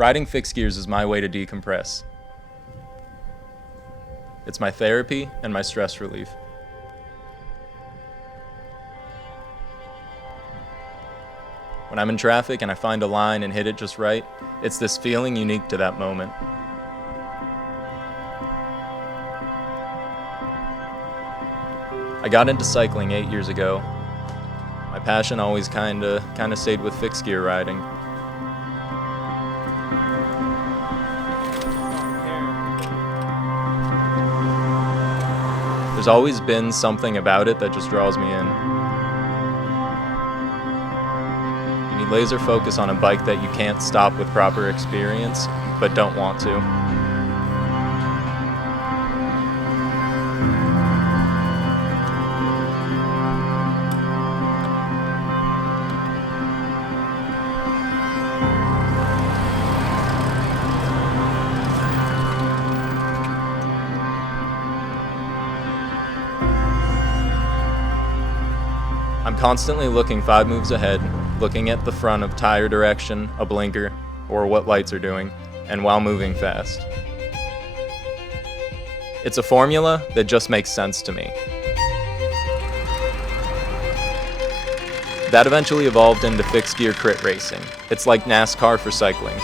Riding fixed gears is my way to decompress. It's my therapy and my stress relief. When I'm in traffic and I find a line and hit it just right, it's this feeling unique to that moment. I got into cycling 8 years ago. My passion always kinda stayed with fixed gear riding. There's always been something about it that just draws me in. You need laser focus on a bike that you can't stop with proper experience, but don't want to. I'm constantly looking 5 moves ahead, looking at the front of tire direction, a blinker, or what lights are doing, and while moving fast. It's a formula that just makes sense to me. That eventually evolved into fixed gear crit racing. It's like NASCAR for cycling.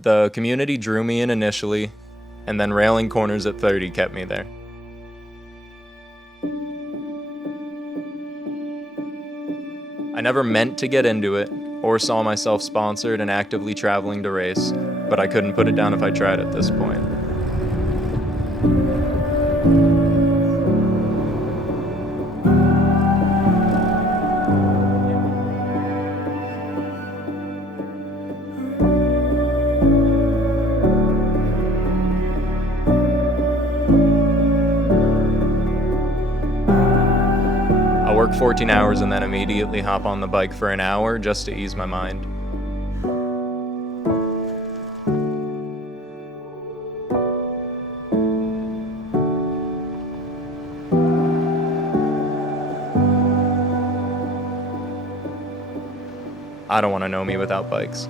The community drew me in initially, and then railing corners at 30 kept me there. I never meant to get into it, or saw myself sponsored and actively traveling to race, but I couldn't put it down if I tried at this point. Work 14 hours and then immediately hop on the bike for an hour just to ease my mind. I don't want to know me without bikes.